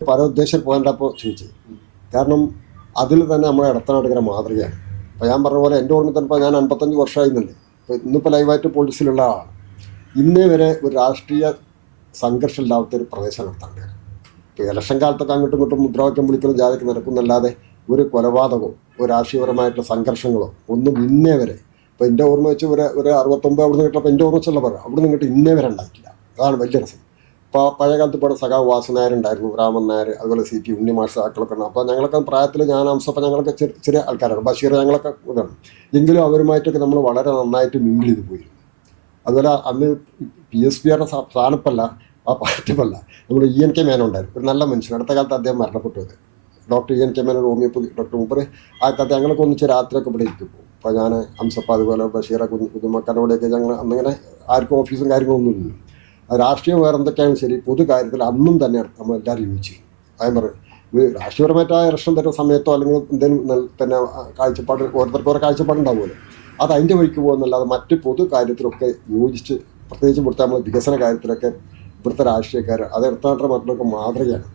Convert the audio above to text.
പരോദ്ദേശം പോകേണ്ടപ്പോൾ ചോദിച്ചത്. കാരണം അതിൽ തന്നെ നമ്മുടെ ഇടത്തനാട്ടുകര മാതൃകയാണ്. അപ്പോൾ ഞാൻ പറഞ്ഞ പോലെ എൻ്റെ ഓർമ്മ തന്നെ ഇപ്പോൾ ഞാൻ 55 വർഷമായി എന്നല്ലേ, ഇപ്പോൾ ഇന്നിപ്പോൾ ലൈവായിട്ട് പൊളിറ്റിക്സിലുള്ള ആളാണ്. ഇന്നേ വരെ ഒരു രാഷ്ട്രീയ സംഘർഷം ഇല്ലാത്തൊരു പ്രദേശമാണ് ഇടത്തനാട്ടുകര. ഇപ്പോൾ ഇലക്ഷൻ കാലത്തൊക്കെ അങ്ങോട്ടും ഇങ്ങോട്ടും മുദ്രാവാക്യം വിളിക്കുന്ന ജാഥയ്ക്ക് നടക്കുന്നല്ലാതെ ഒരു കൊലപാതകമോ ഒരു രാഷ്ട്രീയപരമായിട്ടുള്ള സംഘർഷങ്ങളോ ഒന്നും ഇന്നേ വരെ, ഇപ്പോൾ എൻ്റെ ഓർമ്മ വെച്ച് ഒരു 69 അവിടെ നിന്ന് കിട്ടപ്പോൾ എൻ്റെ ഓർമ്മ വെച്ചുള്ള പറയാം, അവിടെ നിന്ന് കിട്ടി ഇന്നേ വരെ ഉണ്ടായിട്ടില്ല. അതാണ് വലിയ രസം. ഇപ്പോൾ പഴയകാലത്ത് ഇപ്പോൾ സഖാവ് വാസുനായരുണ്ടായിരുന്നു, രാമൻ നായർ, അതുപോലെ CP ഉണ്ണിമാഷ് സാക്കളൊക്കെ ഉണ്ട്. അപ്പോൾ ഞങ്ങളൊക്കെ പ്രായത്തിൽ ഞാൻ അംശപ്പം ഞങ്ങളൊക്കെ ചെറിയ ആൾക്കാരാണ്, ബഷീർ ഞങ്ങളൊക്കെ ഇതാണ്. എങ്കിലും അവരുമായിട്ടൊക്കെ നമ്മൾ വളരെ നന്നായിട്ട് മിങ്കിൾ ചെയ്ത് പോയിരുന്നു. അതുപോലെ അന്ന് PSPയുടെ സ്ഥാനപ്പല്ല, ആ പാർട്ടിപ്പല്ല, നമ്മൾ ENK മേനോൻ ഉണ്ടായിരുന്നു, ഒരു നല്ല മനുഷ്യൻ. അടുത്ത കാലത്ത് അദ്ദേഹം മരണപ്പെട്ടത്. Doctor ENK Menon, homeopathy doctor. മൂപ്പര് ആ കാലത്ത് ഞങ്ങളൊക്കെ ഒന്നിച്ച് രാത്രിയൊക്കെ ഇവിടെ ഇരിക്കും പോകും. അപ്പോൾ ഞാൻ അംസപ്പ അതുപോലെ ബഷീറെ കുഞ്ഞുമക്കാനോടെയൊക്കെ ഞങ്ങൾ അന്നിങ്ങനെ ആർക്കും ഓഫീസും കാര്യങ്ങളൊന്നുമില്ല. രാഷ്ട്രീയം വേറെ എന്തൊക്കെയാണ് ശരി, പൊതു കാര്യത്തിൽ അന്നും തന്നെ നമ്മളെല്ലാവരും യോജിച്ചു. അതായത് പറയും, രാഷ്ട്രീയപരമായിട്ട് ഇലക്ഷൻ തരുന്ന സമയത്തോ അല്ലെങ്കിൽ എന്തെങ്കിലും പിന്നെ കാഴ്ചപ്പാട് ഓരോരുത്തർക്ക് ഓരോ കാഴ്ചപ്പാടുണ്ടാവുമല്ലോ, അത് അതിൻ്റെ വഴിക്ക് പോകുന്നല്ലാതെ മറ്റ് പൊതു കാര്യത്തിലൊക്കെ യോജിച്ച്, പ്രത്യേകിച്ച് ഇവിടുത്തെ നമ്മൾ വികസന കാര്യത്തിലൊക്കെ ഇവിടുത്തെ രാഷ്ട്രീയക്കാർ അത് ഇടത്തനാട്ടുകര മക്കളൊക്കെ മാതൃകയാണ്.